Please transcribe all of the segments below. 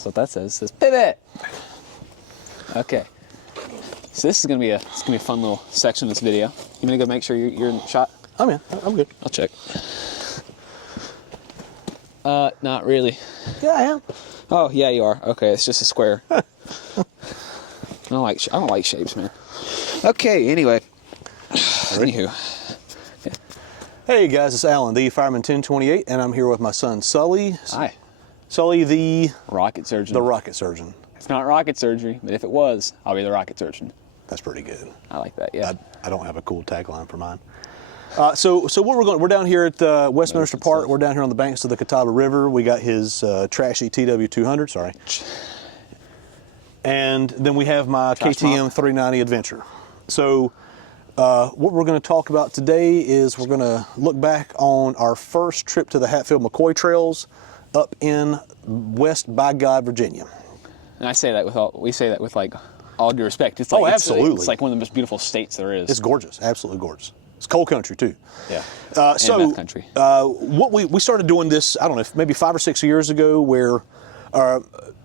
That's what that says. It says pivot. Okay. So this is gonna be a fun little section of this video. You gonna go make sure you're in the shot? I'm in. I'm good. I'll check. Not really. Yeah, I am. Oh yeah, you are. Okay, it's just a square. I don't like shapes, man. Okay. Anyway. Anywho. Hey guys, it's Alan, the Fireman 1028, and I'm here with my son Sully. Hi. Sully, the rocket surgeon. The rocket surgeon. It's not rocket surgery, but if it was, I'll be the rocket surgeon. That's pretty good. I like that. Yeah. I don't have a cool tagline for mine. So what we're down here at Westminster Park. We're down here on the banks of the Catawba River. We got his trashy TW200. Sorry. And then we have my KTM 390 Adventure. So what we're going to talk about today is we're going to look back on our first trip to the Hatfield McCoy trails up in West by God, Virginia. And I say that we say that with like all due respect. It's like, absolutely. It's like one of the most beautiful states there is. It's gorgeous, absolutely gorgeous. It's coal country too. Yeah. So meth country. What we started doing this, I don't know, maybe 5 or 6 years ago, where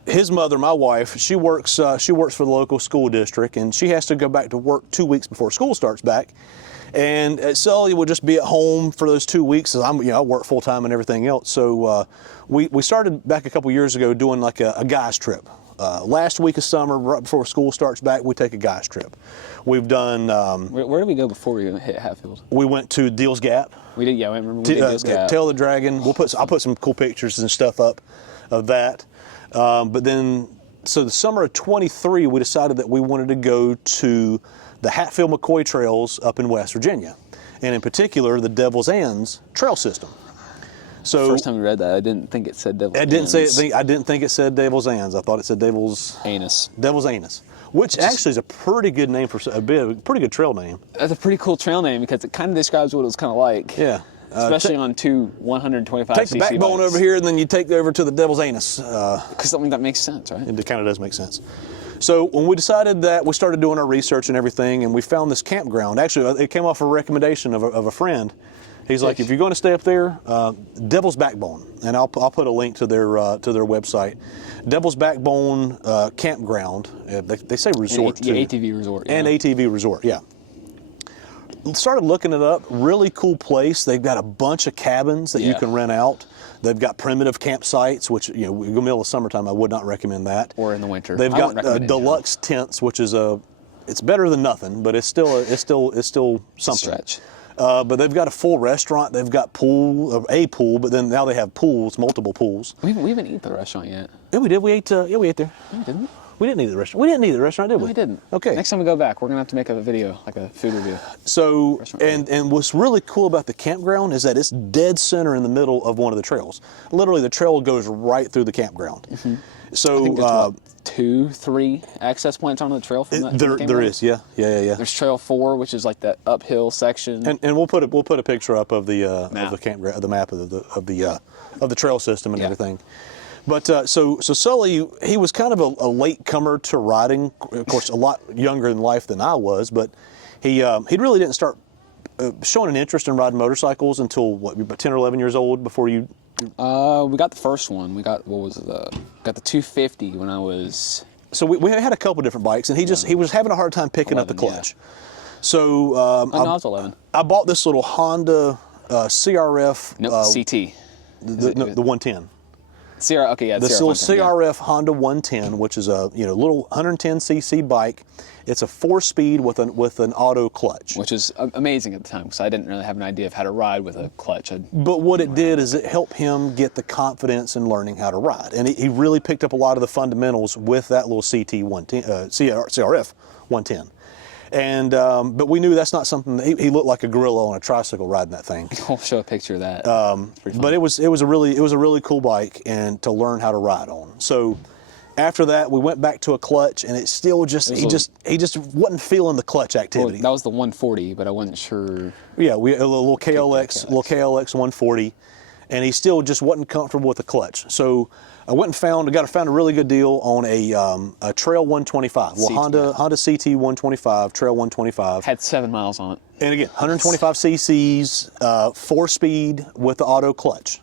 his mother, my wife, she works for the local school district, and she has to go back to work 2 weeks before school starts back. And Sully would just be at home for those 2 weeks, as I work full time and everything else. So we started back a couple years ago doing like a guy's trip. Last week of summer, right before school starts back, we take a guy's trip. We've done. Where did we go before we hit Hatfield? We went to Deal's Gap. We did, yeah. I remember we did Deal's Gap. Tail of the Dragon. I'll put some cool pictures and stuff up of that. But then, so the summer of '23, we decided that we wanted to go to the Hatfield McCoy trails up in West Virginia, and in particular, the Devil's Anns trail system. So first time we read that, I didn't think it said Devil's Anns. I didn't think it said Devil's Anns. I thought it said Devil's Anus. Devil's Anus, which actually is a pretty good name for a pretty good trail name. That's a pretty cool trail name because it kind of describes what it was kind of like. Yeah. Especially on two 125cc Take the backbone bikes. over here, and then you take over to the Devil's Anus. Because something that makes sense, right? It kind of does make sense. So when we decided that, we started doing our research and everything, and we found this campground. Actually, it came off a recommendation of a friend. He's like, if you're going to stay up there, Devil's Backbone, and I'll put a link to their website. Devil's Backbone campground. They say resort too. ATV resort. And ATV resort, yeah. Started looking it up. Really cool place. They've got a bunch of cabins that you can rent out. They've got primitive campsites, which in the middle of summertime I would not recommend that. Or in the winter. They've got deluxe tents, which is it's better than nothing, but it's still something. Stretch. But they've got a full restaurant. They've got a pool, but then now they have pools, multiple pools. We haven't eaten at the restaurant yet. Yeah, we did. We ate there. No, we didn't. We didn't eat at the restaurant. We didn't eat at the restaurant, did we? No, we didn't. Okay. Next time we go back, we're gonna have to make a video, like a food review. So, and what's really cool about the campground is that it's dead center in the middle of one of the trails. Literally, the trail goes right through the campground. Mm-hmm. So, I think there's 2, 3 access points on the trail from that. There is, yeah. There's Trail 4, which is like that uphill section. And we'll put a picture up of the campground, the map of the trail system and everything. But so Sully, he was kind of a late comer to riding. Of course, a lot younger in life than I was, but he really didn't start showing an interest in riding motorcycles until about 10 or 11 years old. Before you, we got the first one. We got got the 250 when I was. So we had a couple different bikes, and he was having a hard time picking 11, up the clutch. Yeah. So I was 11. I bought this little Honda CRF. Nope, CT. The 110. Okay, yeah. This little CRF Honda 110, which is a little 110cc bike. It's a 4-speed with an auto clutch, which is amazing at the time because I didn't really have an idea of how to ride with a clutch. But what it did is it helped him get the confidence in learning how to ride, and he really picked up a lot of the fundamentals with that little CRF 110. And but we knew that's not something that he looked like a gorilla on a tricycle riding that thing. I'll show a picture of that. But it was a really cool bike and to learn how to ride on. So after that, we went back to a clutch, and it still he just wasn't feeling the clutch activity. Well, that was the 140, but I wasn't sure. Yeah, we a little KLX 140, and he still just wasn't comfortable with the clutch. So I went and found a really good deal on a Trail 125. Well, Honda CT 125, Trail 125. Had 7 miles on it. And again, 125 cc's, 4-speed with the auto clutch.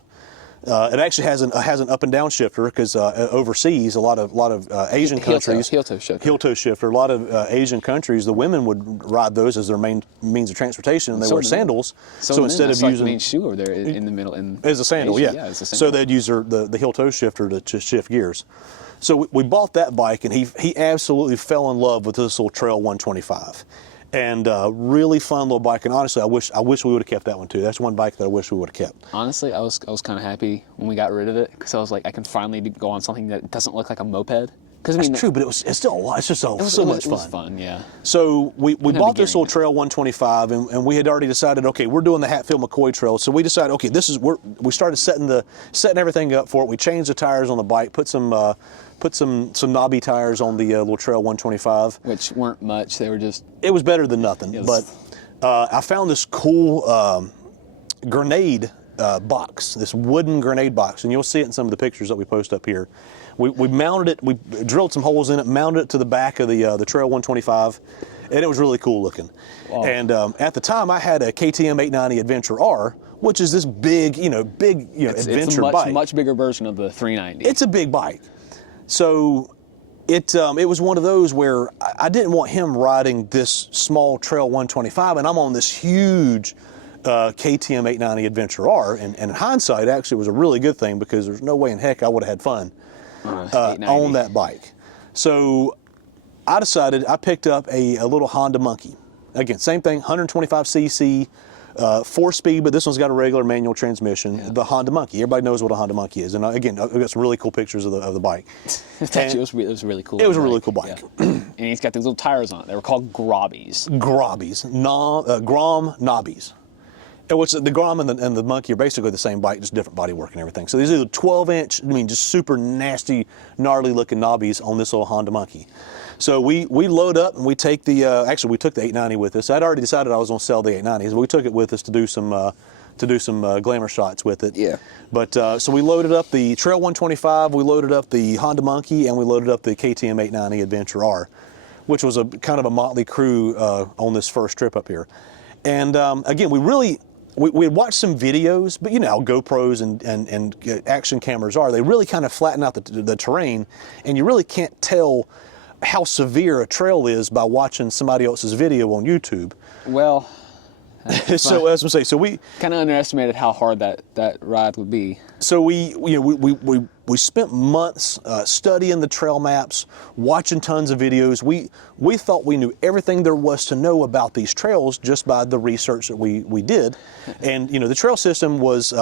It actually has an up and down shifter because overseas, a lot of Asian countries, heel toe shifter. Heel toe shifter. A lot of Asian countries, the women would ride those as their main means of transportation, and they wear sandals. So instead of using the main shoe over there in the middle, as a sandal, Asia, yeah. it's a sandal. So they'd use the heel toe shifter to shift gears. So we bought that bike, and he absolutely fell in love with this little Trail 125. And really fun little bike, and honestly, I wish we would have kept that one too. That's one bike that I wish we would have kept. Honestly, I was kind of happy when we got rid of it because I was like, I can finally go on something that doesn't look like a moped. Because That's true, but it's still a lot. It's just so much fun. It was fun, yeah. So we bought this little Trail 125, and we had already decided, okay, we're doing the Hatfield McCoy Trail. So we decided, okay, we started setting everything up for it. We changed the tires on the bike, put some knobby tires on the little Trail 125, which weren't much. They were just. It was better than nothing. But I found this cool grenade box, this wooden grenade box, and you'll see it in some of the pictures that we post up here. We mounted it, we drilled some holes in it, mounted it to the back of the Trail 125, and it was really cool looking. Wow. And at the time, I had a KTM 890 Adventure R, which is this big adventure bike. It's a much bigger version of the 390. It's a big bike. So it was one of those where I didn't want him riding this small Trail 125, and I'm on this huge KTM 890 Adventure R, and in hindsight, actually, it was a really good thing because there's no way in heck I would have had fun on that bike. So I decided, I picked up a little Honda Monkey. Again, same thing, 125cc, 4-speed, but this one's got a regular manual transmission. Yeah. The Honda Monkey. Everybody knows what a Honda Monkey is. And again, I've got some really cool pictures of the bike. It was really cool. It was a really cool bike. Yeah. And he's got these little tires on it. They were called Grobbies. Grobbies. Grom Nobbies. Which the Grom and the Monkey are basically the same bike, just different bodywork and everything. So these are the 12-inch, just super nasty, gnarly looking knobbies on this little Honda Monkey. So we load up and we take actually we took the 890 with us. I'd already decided I was going to sell the 890s, but we took it with us to do some glamour shots with it. Yeah. But so we loaded up the Trail 125, we loaded up the Honda Monkey, and we loaded up the KTM 890 Adventure R, which was a kind of a motley crew on this first trip up here. And again, we had watched some videos, but you know how GoPros and action cameras are. They really kind of flatten out the terrain, and you really can't tell how severe a trail is by watching somebody else's video on YouTube. Well, so as we say, so we kind of underestimated how hard that ride would be. So we spent months studying the trail maps, watching tons of videos. We thought we knew everything there was to know about these trails just by the research that we did. And the trail system was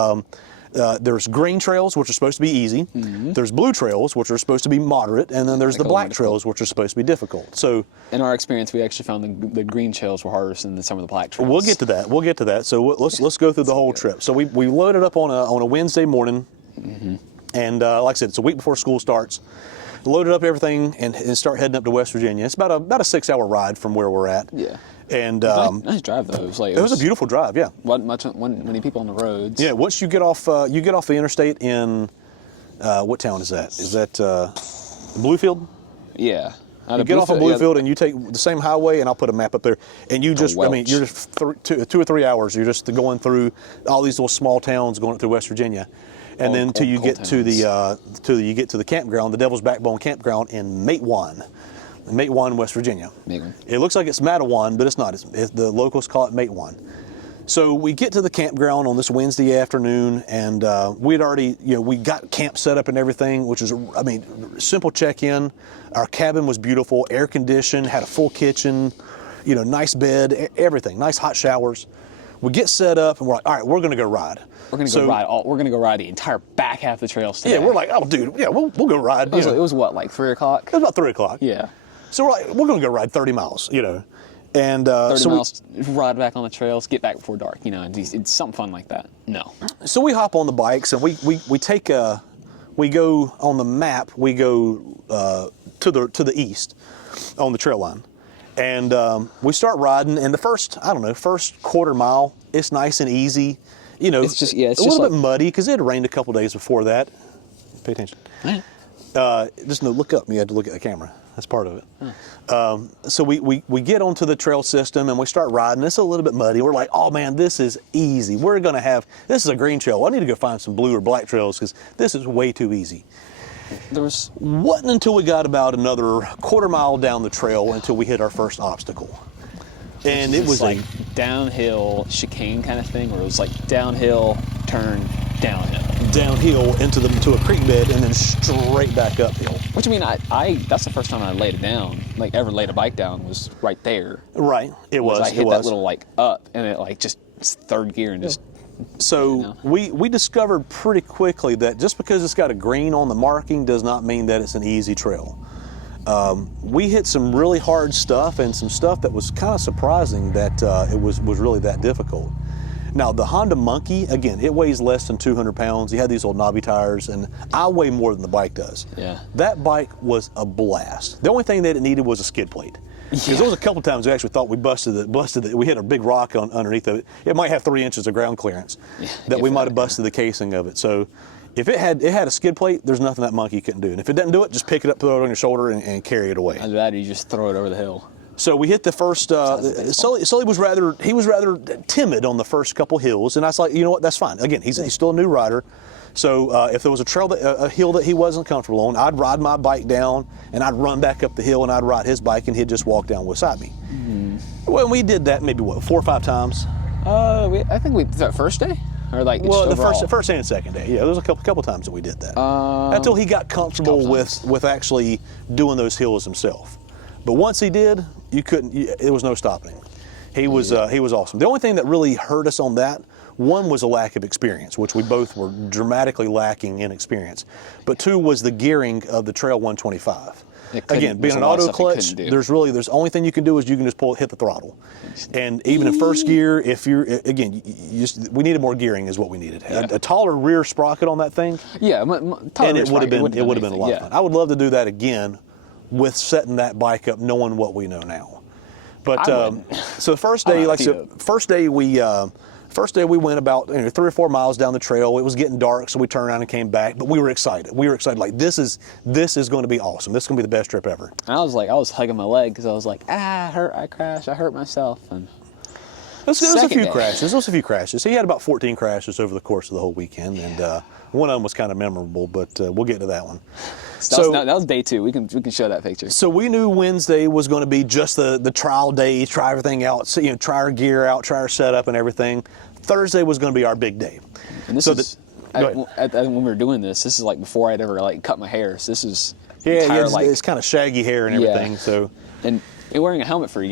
there's green trails, which are supposed to be easy. Mm-hmm. There's blue trails, which are supposed to be moderate, and then there's the black trails, which are supposed to be difficult. So in our experience, we actually found the green trails were harder than some of the black trails. We'll get to that. So let's go through the whole trip. So we loaded up on a Wednesday morning. Mm-hmm. And like I said, it's a week before school starts. Loaded up everything and start heading up to West Virginia. It's about a 6-hour ride from where we're at. Yeah. And nice drive though. It was a beautiful drive. Yeah. Wasn't many people on the roads. Yeah. Once you get off the interstate in what town is that? Is that Bluefield? Yeah. You get off of Bluefield and you take the same highway, and I'll put a map up there. And you just, you're just 2 or 3 hours. You're just going through all these little small towns going through West Virginia. And then till you get to the campground, the Devil's Backbone campground in Matewan, West Virginia. Matewan. It looks like it's Matewan, but it's not. The locals call it Matewan. So we get to the campground on this Wednesday afternoon, and we'd already, we got camp set up and everything, which is, simple check-in. Our cabin was beautiful, air conditioned, had a full kitchen, nice bed, everything, nice hot showers. We get set up, and we're like, all right, we're going to go ride. We're gonna go ride the entire back half of the trails today. Yeah, we're like, oh, dude, yeah, we'll go ride. It was what, like 3 o'clock? It was about 3 o'clock. Yeah. So we're like, we're gonna go ride 30 miles, and 30 miles, ride back on the trails, get back before dark. It's something fun like that. No. So we hop on the bikes and we go on the map. We go to the east on the trail line, and we start riding. And the first quarter mile, it's nice and easy. It's just a little bit muddy because it had rained a couple days before that. Pay attention. Just no, look up. You had to look at the camera. That's part of it. So we get onto the trail system and we start riding. It's a little bit muddy. We're like, oh man, this is easy. We're going to have, this is a green trail. I need to go find some blue or black trails because this is way too easy. Wasn't until we got about another quarter mile down the trail until we hit our first obstacle. And it was like downhill chicane kind of thing, where it was like downhill, turn, downhill into a creek bed and then straight back uphill. Which I mean, I that's the first time I laid it down, like ever laid a bike down, was right there. Right, it was. I hit that little like up, and it like just third gear and just. So we discovered pretty quickly that just because it's got a green on the marking does not mean that it's an easy trail. We hit some really hard stuff and some stuff that was kind of surprising that it was really that difficult. Now the Honda Monkey, again, it weighs less than 200 pounds. He had these old knobby tires, and I weigh more than the bike does. Yeah. That bike was a blast. The only thing that it needed was a skid plate. Because there was a couple times we actually thought we busted it. We hit a big rock underneath of it. It might have 3 inches of ground clearance that we might have busted the casing of it. So if it had a skid plate, there's nothing that monkey couldn't do. And if it doesn't do it, just pick it up, throw it on your shoulder, and carry it away. Either that or you just throw it over the hill. So we hit the first. Sully was rather timid on the first couple hills, and I was like, you know what, that's fine. Again, he's still a new rider. So if there was a hill that he wasn't comfortable on, I'd ride my bike down, and I'd run back up the hill, and I'd ride his bike, and he'd just walk down beside me. Mm-hmm. Well, we did that maybe 4 or 5 times. I think that first day, or like the first and second day. Yeah, there was a couple times that we did that until he got comfortable with actually doing those hills himself. But once he did, there was no stopping him. He was awesome. The only thing that really hurt us on that, one was a lack of experience, which we both were dramatically lacking in experience. But 2 was the gearing of the Trail 125. Again, being an auto clutch, there's the only thing you can do is you can just hit the throttle. And even in first gear, if you're, again, we needed more gearing is what we needed. Yeah. A taller rear sprocket on that thing. Yeah, and it would have been a lot of fun. I would love to do that again with setting that bike up, knowing what we know now. But so the first day, first day we went about 3 or 4 miles down the trail. It was getting dark, so we turned around and came back. But we were excited. Like this is going to be awesome. This is going to be the best trip ever. And I was hugging my leg because I was like, I crashed. I hurt myself. And there was a few crashes. He had about 14 crashes over the course of the whole weekend, and one of them was kind of memorable. But we'll get to that one. That was day 2. We can show that picture. So we knew Wednesday was going to be just the trial day, try everything out, so, try our gear out, try our setup and everything. Thursday was going to be our big day. And this when we were doing this is like before I'd ever like cut my hair. So this is it's kind of shaggy hair and everything. Yeah. So and wearing a helmet for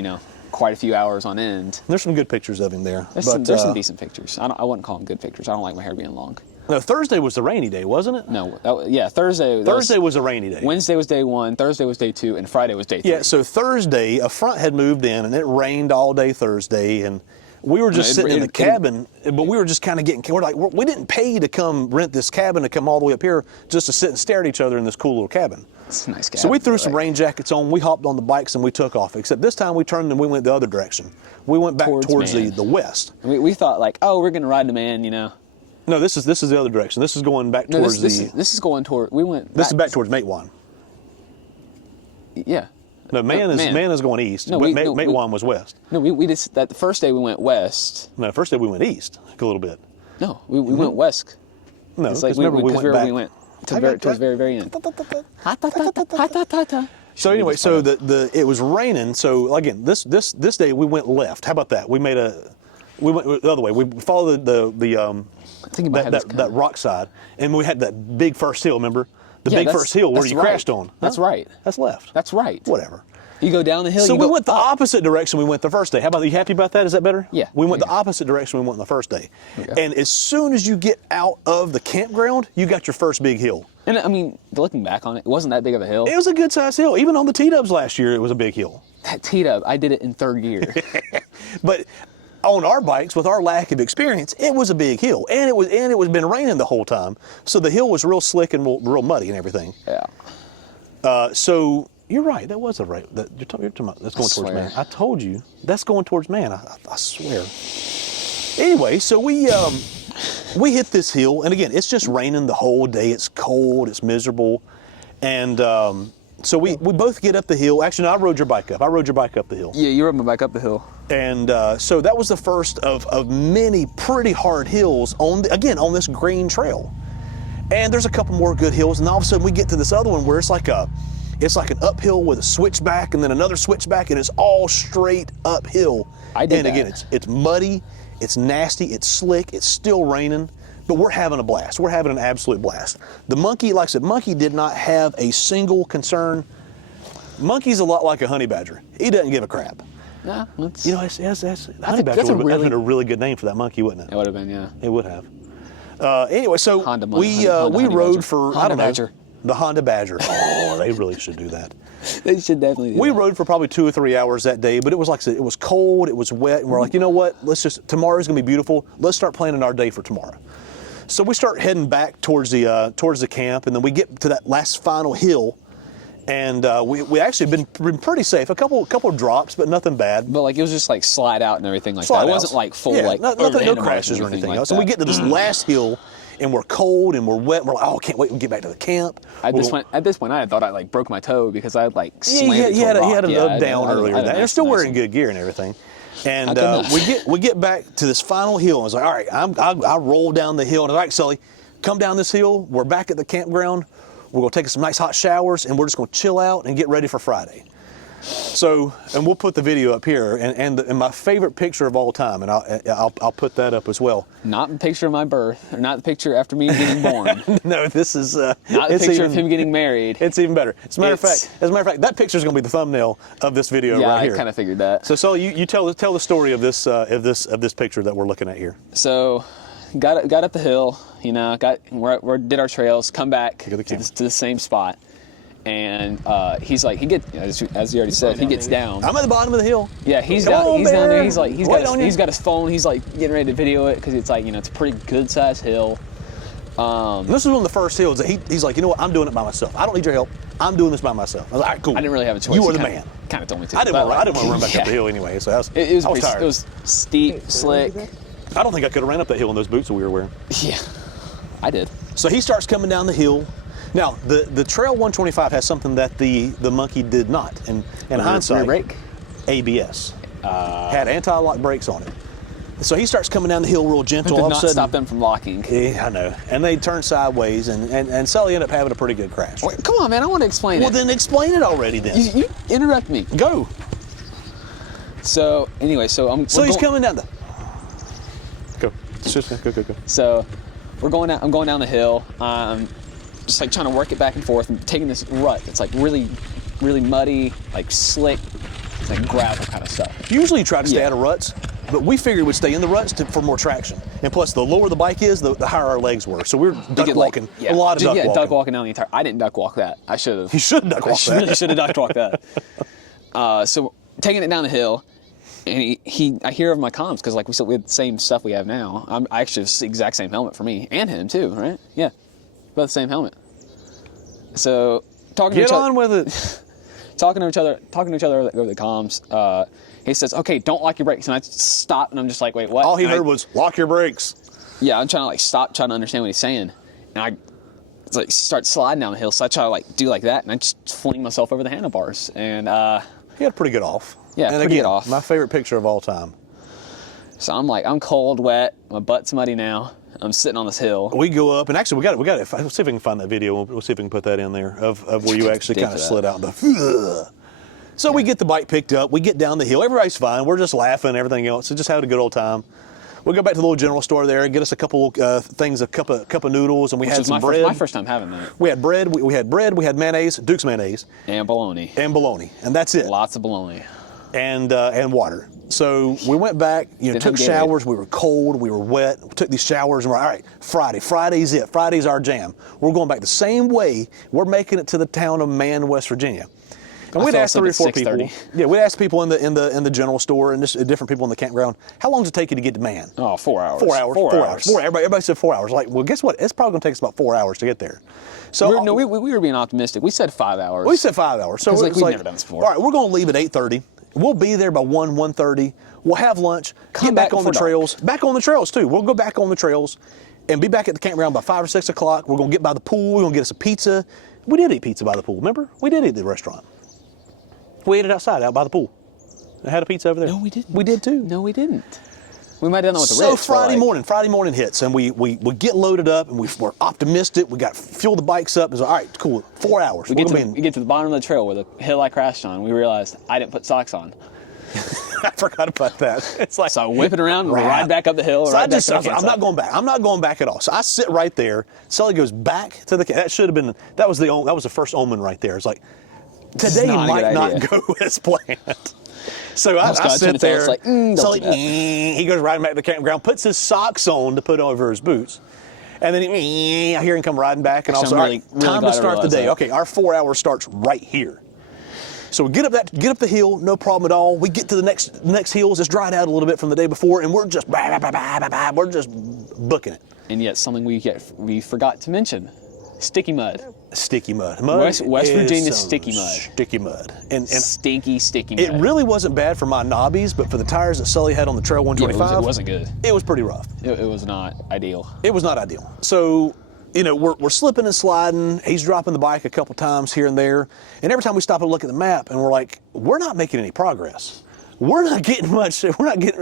quite a few hours on end. There's some good pictures of him there. There's some decent pictures. I wouldn't call them good pictures. I don't like my hair being long. No, Thursday was the rainy day, wasn't it? No, Thursday. Thursday was a rainy day. Wednesday was day 1, Thursday was day 2, and Friday was day 3. Yeah, so Thursday, a front had moved in, and it rained all day Thursday, and we were just sitting in the cabin, but we were just kind of we're like, we didn't pay to come rent this cabin to come all the way up here just to sit and stare at each other in this cool little cabin. It's a nice cabin. So we threw some rain jackets on, we hopped on the bikes, and we took off, except this time we turned and we went the other direction. We went back towards the west. We thought like, we're going to ride the man, No, this is the other direction. This is going back towards this is going toward. We went. This is back towards Matewan. Yeah. No, man is going east. No, Matewan was west. No, we just the first day we went west. No, first day we went east a little bit. No, we went west. No, it's like remember we went back. We went towards the very end. So anyway, so it was raining. So again, this day we went left. How about that? We went the other way. We followed that rock side, and we had that big first hill. Remember the big first hill where you crashed on? That's right. That's left. That's right. Whatever. You go down the hill. So we went the opposite direction we went the first day. How about you? Happy about that? Is that better? Yeah. We went the opposite direction we went the first day, and as soon as you get out of the campground, you got your first big hill. And I mean, looking back on it, it wasn't that big of a hill. It was a good sized hill. Even on the T-dubs last year, it was a big hill. That T-dub, I did it in third gear. But on our bikes, with our lack of experience, it was a big hill, and it was been raining the whole time, so the hill was real slick and real muddy and everything. Yeah. So you're right. That was a right. You're talking about that's going towards man. I told you that's going towards man. I swear. Anyway, so we hit this hill, and again, it's just raining the whole day. It's cold. It's miserable. And so we both get up the hill. Actually, no, I rode your bike up. I rode your bike up the hill. Yeah, you rode my bike up the hill. And so that was the first of many pretty hard hills on this green trail. And there's a couple more good hills, and all of a sudden we get to this other one where it's like an uphill with a switchback and then another switchback, and it's all straight uphill. I did And that. again, it's muddy, it's nasty, it's slick, it's still raining, but we're having a blast. We're having an absolute blast. The Monkey, like I said, Monkey did not have a single concern. Monkey's a lot like a honey badger. He doesn't give a crap. Yeah, that's, You know, honey badger that's a would have been a really good name for that monkey, wouldn't it? it would have been, yeah. It would have. Anyway, so Honda we Honey rode Badger. for, Honda I don't know, Badger. the Honda Badger. Oh, they really should do that. They should definitely do We that. rode for probably 2 or 3 hours that day, but it was like I said, it was cold, it was wet, and we're like, you know what? Tomorrow's gonna be beautiful. Let's start planning our day for tomorrow. So we start heading back towards the camp, and then we get to that last final hill, and we actually been pretty safe. A couple drops, but nothing bad. But like it was just like slide out and everything like Slide that. It outs. wasn't like full Yeah, like over nothing, the no handlebars crashes or anything like else. that. And we get to this last hill, and we're cold and we're wet. And we're like, oh, can't wait to get back to the camp. At this point, I thought I like broke my toe because I like Yeah, slammed it he to had a a, he rock. had a Yeah, up down earlier. I had a They're nice- still nice wearing one. good gear and everything. And How come we get back to this final hill. And I was like, all right, I roll down the hill. And I was like, Sully, come down this hill. We're back at the campground. We're gonna take some nice hot showers, and we're just gonna chill out and get ready for Friday. So, and we'll put the video up here, and my favorite picture of all time, and I'll put that up as well. Not the picture of my birth, or not the picture after me getting born. No, this is Not the picture of him getting married. It's even better. As a matter of It's- fact, that picture is going to be the thumbnail of this video Yeah, right I here. kind of figured that. So, Sully, you tell the story of this picture that we're looking at here. So, got up the hill, you know, did our trails, come back Look at the camera. to the same spot, and he's like, as you already said, he gets down. I'm at the bottom of the hill. Yeah, he's Come down. on, He's down there. Bear. He's like, Wait on you. he's got his phone. He's like getting ready to video it because it's like, you know, it's a pretty good sized hill. This is one of the first hills that he's like, you know what? I'm doing it by myself. I don't need your help. I'm doing this by myself. I was like, all right, cool. I didn't really have a choice. You were He the kinda- man. Kind of told me to. I didn't but, want to run back yeah. up the hill anyway. So I was It was tired. it was steep, slick. I don't think I could have ran up that hill in those boots that we were wearing. Yeah, I did. So he starts coming down the hill. Now, the Trail 125 has something that the Monkey did not. In hindsight, Rear brake? ABS. Had anti-lock brakes on it. So he starts coming down the hill real gentle. Did All not of a sudden, stop them from locking. Yeah, I know. And they turn sideways, and Sully ended up having a pretty good crash. Wait, come on, man! I want to explain Well, it. then explain it already then. You interrupt me. Go. So anyway, So he's coming down the... Go. Go. So we're going down. I'm going down the hill. Just like trying to work it back and forth and taking this rut. It's like really, really muddy, like slick. It's like gravel kind of stuff. Usually you try to stay Yeah. out of ruts, but we figured we'd stay in the ruts for more traction. And plus, the lower the bike is, the higher our legs were. So we were duck Get, walking. Like, A lot of duck walking. duck walking down the entire. I didn't duck walk that. I should have. You should duck I walk that. really should have duck walked that. So taking it down the hill, and I hear of my comms because like we said, we had the same stuff we have now. I actually have the exact same helmet for me and him too, right? Yeah, both the same helmet. So talking to Get each other, on with it. talking to each other over the comms. He says, "Okay, don't lock your brakes," and I stop, and I'm just like, "Wait, what?" All he And heard was, lock your brakes. yeah, I'm trying to like stop, trying to understand what he's saying, and it's like start sliding down the hill. So I try to like do like that, and I just fling myself over the handlebars, and He had a pretty good off. Yeah, and pretty again, good off. My favorite picture of all time. so I'm cold, wet, my butt's muddy now. I'm sitting on this hill. We go up, and actually, we got it. Let's see if we can find that video. We'll see if we can put that in there of where you actually Dig kind of for that. slid out the. So we get the bike picked up. We get down the hill. Everybody's fine. We're just laughing and everything else. So just having a good old time. We go back to the little general store there and get us a couple things, a cup of noodles, and we Which had was some my bread. my first time having that. We had bread. We had bread. We had mayonnaise, Duke's mayonnaise, And bologna. and bologna, and that's it. Lots of bologna. And water. So we went back, Did took Gatorade. showers. We were cold, we were wet. We took these showers, and we're all right. Friday's it. Friday's our jam. We're going back the same way. We're making it to the town of Man, West Virginia. And I we'd fell ask 3 or 4 asleep people. at 6:30. Yeah, we'd ask people in the general store and just different people in the campground. How long does it take you to get to Man? Oh, 4 hours. 4 hours. 4 hours. Everybody said 4 hours. Like, well, guess what? It's probably going to take us about 4 hours to get there. So We were being optimistic. We said 5 hours. we said 5 hours. So 'Cause, it's like, we've never done this before. All right, we're going to leave at 8:30. We'll be there by 1:30. We'll have lunch. Get back back on the before trails. Back on the trails too. We'll go back on the trails and be back at the campground by 5 or 6 o'clock. We're going to get by the pool. We're going to get us a pizza, We did eat pizza by the pool, remember? We did eat at the restaurant. We ate it outside, out by the pool. I had a pizza over there. No, we didn't. We did too. No, we didn't. We might have done that with the So Ritz. Friday morning hits, and we get loaded up, and we're optimistic. We got fuel the bikes up. It's like, all right, cool, 4 hours. We get to the bottom of the trail where the hill I crashed on. We realized I didn't put socks on. I forgot about that. It's like, So I whip it around, ride back up the hill. So I'm not going back. I'm not going back at all. So I sit right there. Sully goes back to the. That was the first omen right there. It's like, today might not go as planned. So I sit there. Like, Sully, he goes riding back to the campground, puts his socks on to put over his boots, and then I hear him come riding back, and Actually, all I'm right, really time to glad I start the day. realized that. Okay, our 4 hours starts right here. So we get up the hill, no problem at all. We get to the next hills. It's dried out a little bit from the day before, and we're just we're just booking it. And yet something we forgot to mention: sticky mud. Sticky mud. West Virginia sticky mud. Sticky mud. And Stinky mud. it really wasn't bad for my knobbies, but for the tires that Sully had on the Trail 125, it wasn't good. It was pretty rough. It was not ideal. It was not ideal. So, we're slipping and sliding. He's dropping the bike a couple times here and there. And every time we stop and look at the map, and we're like, we're not making any progress. We're not getting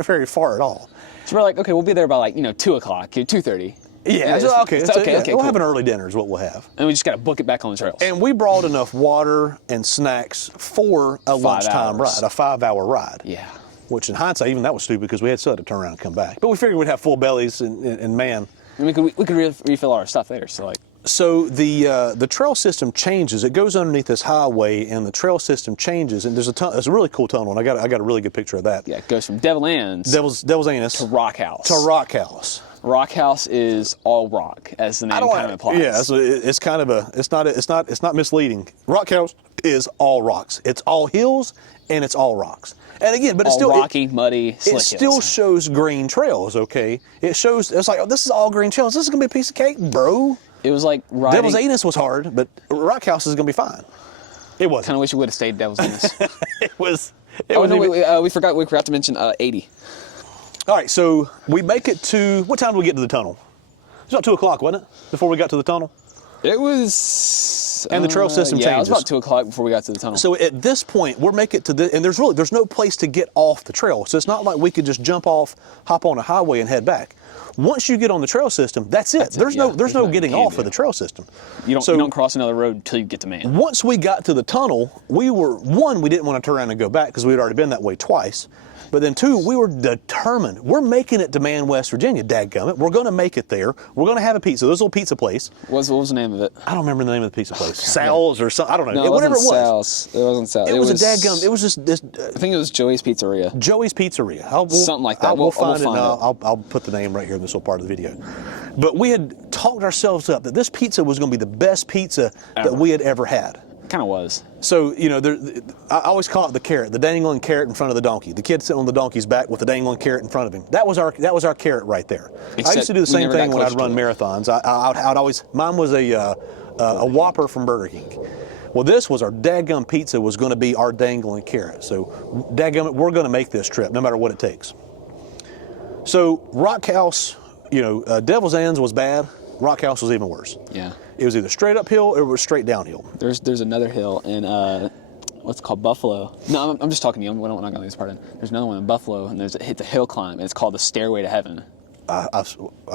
very far at all. So we're like, okay, we'll be there by 2 o'clock, 2:30. Yeah, okay, we'll cool. have an early dinner is what we'll have. And we just got to book it back on the trails. And we brought enough water and snacks for a lunchtime ride, a 5-hour ride. Yeah. Which in hindsight, even that was stupid because we had to turn around and come back. But we figured we'd have full bellies and man. And we could refill our stuff later. So the trail system changes. It goes underneath this highway, and the trail system changes. And there's a really cool tunnel. And I got a really good picture of that. Yeah, it goes from Devil's Anus to Rock House. To Rock House. Rock House is all rock, as the name kind of implies. Yeah, so it's kind of it's not misleading. Rock House is all rocks. It's all hills and it's all rocks. And again, but it's all still rocky, muddy, slick It still hills. shows green trails. Okay, it's like, oh, this is all green trails. This is gonna be a piece of cake, bro. It was like riding. Devil's Anus was hard, but Rock House is gonna be fine. It wasn't. Kind of wish we would have stayed Devil's Anus. It was. We forgot to mention 80. All right, so we make it to, what time did we get to the tunnel? It was about 2 o'clock, wasn't it? Before we got to the tunnel? It was. And the trail system changes. Yeah, it was about 2 o'clock before we got to the tunnel. So at this point, we're making it to the, and there's no place to get off the trail. So it's not like we could just jump off, hop on a highway and head back. Once you get on the trail system, that's it. There's no getting off of the trail system. You don't cross another road until you get to man. Once we got to the tunnel, we didn't want to turn around and go back because we had already been that way twice. But then two, we were determined. We're making it to Man, West Virginia, dadgummit. We're going to make it there. We're going to have a pizza. There's a little pizza place. What was the name of it? I don't remember the name of the pizza place. Sal's or something. I don't know. No, whatever it was. Sal's. It wasn't Sal's. It was a dadgum. It was just this. I think it was Joey's Pizzeria. Joey's Pizzeria. Something like that. We'll find it. I'll put the name right here in this little part of the video. But we had talked ourselves up that this pizza was going to be the best pizza that we had ever had. Kind of was. So, I always call it the carrot, the dangling carrot in front of the donkey. The kid sitting on the donkey's back with the dangling carrot in front of him. That was our carrot right there. I used to do the same thing when I'd run marathons. I'd always, mine was a Whopper from Burger King. Well, this was our dadgum pizza was going to be our dangling carrot. So, dadgum, we're going to make this trip no matter what it takes. So, Rock House, Devil's Ands was bad. Rock House was even worse. Yeah. It was either straight uphill or it was straight downhill. There's another hill in what's it called, Buffalo. No, I'm just talking to you. We're not going to this part in. There's another one in Buffalo, and it's a hill climb, and it's called the Stairway to Heaven. I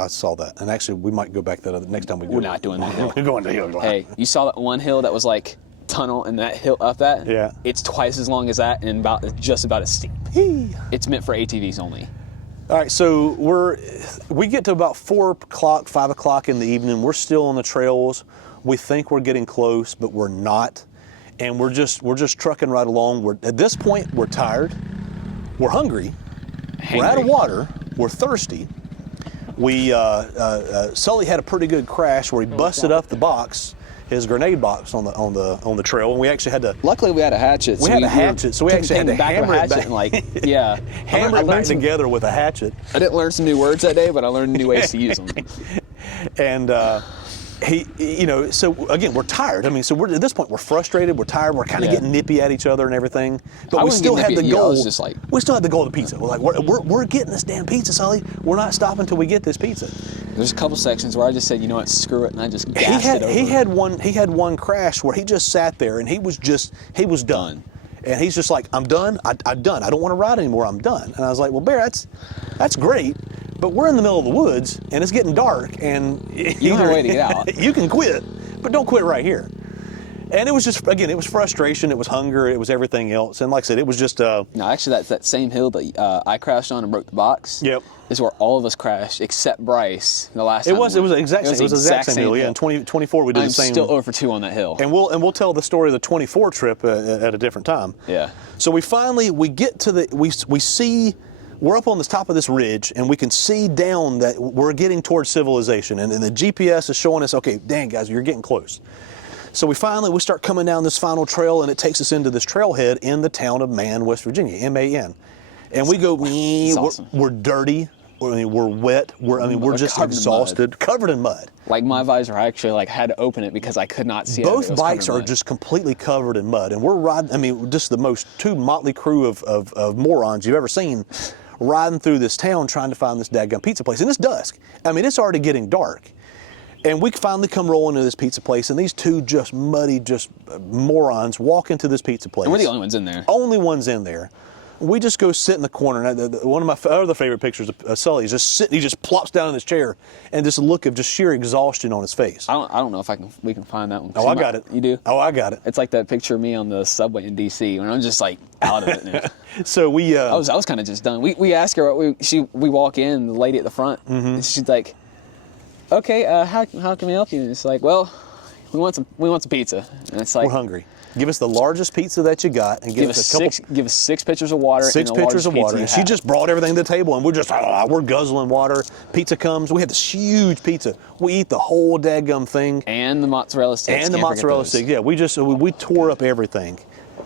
saw that, and actually we might go back that next time we go. We're not doing that hill. We're going to hill. Hey, you saw that one hill that was like tunnel, and that hill up that? Yeah. It's twice as long as that, and just about as steep. It's meant for ATVs only. All right, so we get to about 4 o'clock, 5 o'clock in the evening. We're still on the trails. We think we're getting close, but we're not, and we're just trucking right along. At this point, we're tired, we're hungry, we're out of water, we're thirsty. Sully had a pretty good crash where he busted up the box, his grenade box on the trail, and we actually had to. Luckily, we had a hatchet. We had a hatchet, so we actually had to hammer it back. Hammer it back together with a hatchet. I didn't learn some new words that day, but I learned new ways to use them. And so again, we're tired. I mean, so at this point, we're frustrated, we're tired, we're kind of getting nippy at each other and everything. But we still had the goal. We still had the goal of the pizza. We're like, we're getting this damn pizza, Sully. We're not stopping until we get this pizza. There's a couple sections where I just said, you know what, screw it, and I just gassed it over. He had one crash where he just sat there and he was done. And he's just like, I'm done. I'm done. I don't want to ride anymore. I'm done. And I was like, well, Bear, that's great, but we're in the middle of the woods and it's getting dark, and you don't have a way to get out. You can quit, but don't quit right here. And it was just, again, it was frustration, it was hunger, it was everything else. And like I said, it was just... No, actually, that's that same hill that I crashed on and broke the box. Yep. Is where all of us crashed, except Bryce, the last time. It was the exact same hill, yeah. In 2024, we did the same. I'm still 0 for 2 on that hill. And we'll tell the story of the 24 trip at a different time. Yeah. So we get to we see... We're up on the top of this ridge, and we can see down that we're getting towards civilization. And the GPS is showing us, okay, dang, guys, you're getting close. So we start coming down this final trail, and it takes us into this trailhead in the town of Man, West Virginia, M-A-N. And we go, awesome. We're dirty, we're wet, we're just exhausted, covered in mud. Like my visor, I actually had to open it because I could not see it. Both bikes are just completely covered in mud, and we're riding, just the most two motley crew of morons you've ever seen, riding through this town trying to find this dadgum pizza place. And it's dusk. It's already getting dark. And we finally come rolling into this pizza place, and these two just muddy, morons walk into this pizza place. And we're the only ones in there. Only ones in there. We just go sit in the corner. And one of my other favorite pictures of Sully is just sitting. He just plops down in his chair, and this look of just sheer exhaustion on his face. I don't know if we can find that one. Oh, I got it. You do? Oh, I got it. It's like that picture of me on the subway in D.C. when I'm just out of it now. So we. I was kind of just done. We asked her. We walk in. The lady at the front. And she's like, "Okay, how can we help you?" And it's like, "Well, we want some pizza." And it's like, we're hungry. Give us the largest pizza that you got, and give us a couple. Give us 6 pitchers of water. 6 pitchers of water. And she just brought everything to the table, and we're guzzling water. Pizza comes. We had this huge pizza. We eat the whole dadgum thing. And the mozzarella sticks. And the mozzarella sticks. Yeah, we tore up everything,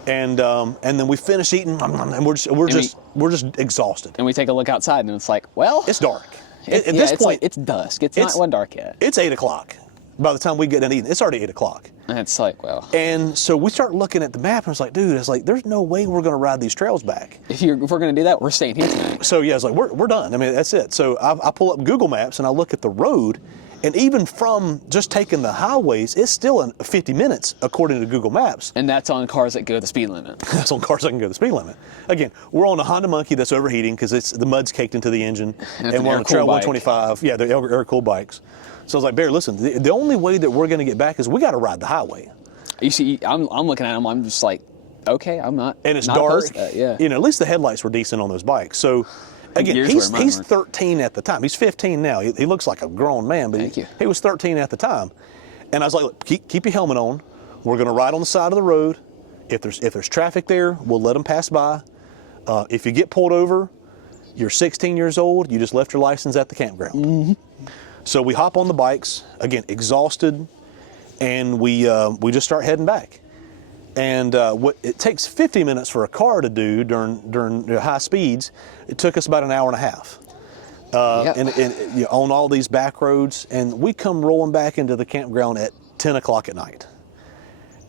and then we finish eating, and we're just exhausted. And we take a look outside, and it's like, well, it's dark. At this this point, it's dusk. It's not dark yet. It's 8 o'clock. By the time we get done eating, it's already 8 o'clock. And it's like, well. And so we start looking at the map, and it's like, dude, there's no way we're going to ride these trails back. If we're going to do that, we're staying here tonight. So yeah, it's like, we're done. That's it. So I pull up Google Maps, and I look at the road, and even from just taking the highways, it's still in 50 minutes, according to Google Maps. And that's on cars that go the speed limit. That's on cars that can go the speed limit. Again, we're on a Honda Monkey that's overheating because the mud's caked into the engine. And we're on a Trail 125. Yeah, they're air-cooled bikes. So I was like, Bear, listen, the only way that we're going to get back is we got to ride the highway. You see, I'm looking at them, I'm just like, okay, I'm not. And it's not dark. opposed to that, yeah. At least the headlights were decent on those bikes. So again, he's 13 at the time. He's 15 now. He looks like a grown man, but he was 13 at the time. And I was like, look, keep your helmet on. We're going to ride on the side of the road. If there's traffic there, we'll let them pass by. If you get pulled over, you're 16 years old. You just left your license at the campground. Mm-hmm. So we hop on the bikes, again, exhausted, and we just start heading back. And what it takes 50 minutes for a car to do during high speeds, it took us about an hour and a half. And on all these back roads, and we come rolling back into the campground at 10 o'clock at night,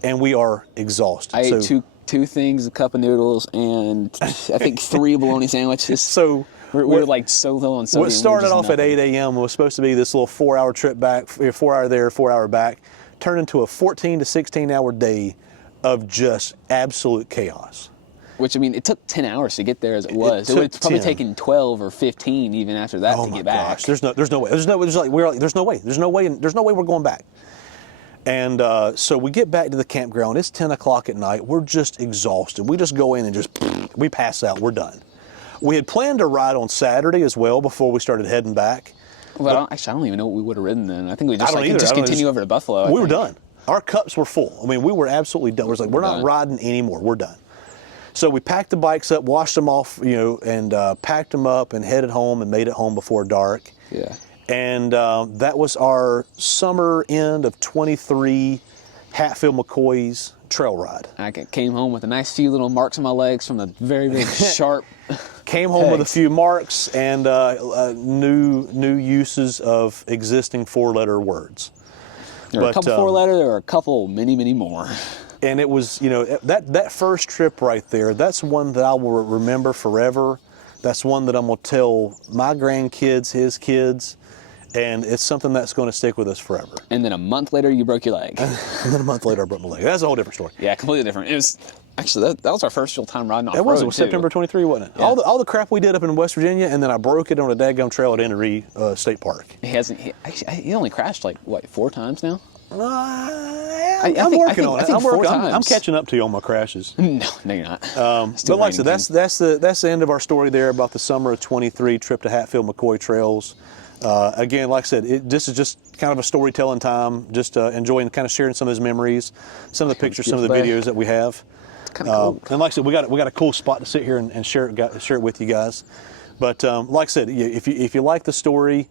and we are exhausted. I ate two things, a cup of noodles, and I think 3 bologna sandwiches. So we're like so low on sodium. What started off at 8 a.m. was supposed to be this little 4-hour trip back, 4 hour there, 4 hour back, turned into a 14 to 16 hour day of just absolute chaos. Which, it took 10 hours to get there as it was. It's probably taken 12 or 15 even after that to get back. Gosh, there's no way. There's no way we're going back. And so we get back to the campground. It's 10 o'clock at night. We're just exhausted. We just go in and we pass out. We're done. We had planned to ride on Saturday as well before we started heading back. Well, I don't even know what we would have ridden then. I think we just continue over to Buffalo. We were done. Our cups were full. We were absolutely done. We're not riding anymore. We're done. So we packed the bikes up, washed them off, and packed them up and headed home and made it home before dark. Yeah. And that was our summer end of 23 Hatfield McCoy's trail ride. I came home with a nice few little marks on my legs from the very, very sharp Came home with a few marks and new uses of existing 4-letter words. There were a couple 4-letter, there were a couple many more. And it was, that first trip right there, that's one that I will remember forever. That's one that I'm going to tell my grandkids, his kids, and it's something that's going to stick with us forever. And then a month later, you broke your leg. And then a month later, I broke my leg. That's a whole different story. Yeah, completely different. It was actually that was our first real time riding off road. It was September 23, wasn't it? Yeah. All the crap we did up in West Virginia, and then I broke it on a dadgum trail at Enoree State Park. He only crashed like what 4 times now. I'm working on it. I'm catching up to you on my crashes. No, you're not. But like I said, that's the end of our story there about the summer of 23 trip to Hatfield McCoy trails. Again, like I said, this is just kind of a storytelling time, just enjoying kind of sharing some of those memories, some of the pictures, some of the videos that we have. Kind of cool. And like I said, we got a cool spot to sit here and share it with you guys. But like I said, if you like the story,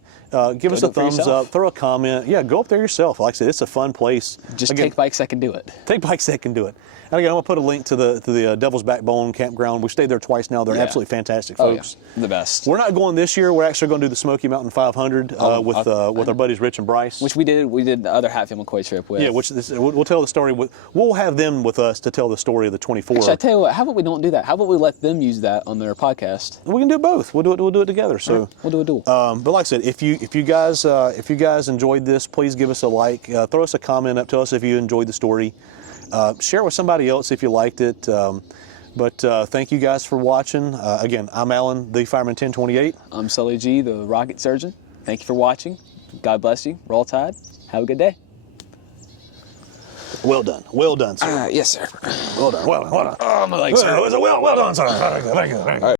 give us a thumbs up, throw a comment. Yeah, go up there yourself. Like I said, it's a fun place. Just take bikes that can do it. Take bikes that can do it. And again, I'm gonna put a link to the Devil's Backbone campground. We've stayed there twice now. They're absolutely fantastic folks. Yeah. The best. We're not going this year. We're actually going to do the Smoky Mountain 500 with our buddies Rich and Bryce. Which we did. We did the other Hatfield McCoy trip with. Yeah, we'll tell the story. We'll have them with us to tell the story of the 24. Actually, I tell you what. How about we don't do that? How about we let them use that on their podcast? We can do both. We'll do it together. So right. We'll do a duel. But like I said, if you guys enjoyed this, please give us a like. Throw us a comment up. Tell us if you enjoyed the story. Share it with somebody else if you liked it. But thank you guys for watching. Again, I'm Alan, the Fireman 1028. I'm Sully G, the rocket surgeon. Thank you for watching. God bless you. Roll Tide. Have a good day. Well done. Well done, sir. Yes, sir. Well done. Well done. Oh, my legs hurt. Well done, sir. Thank you. All right.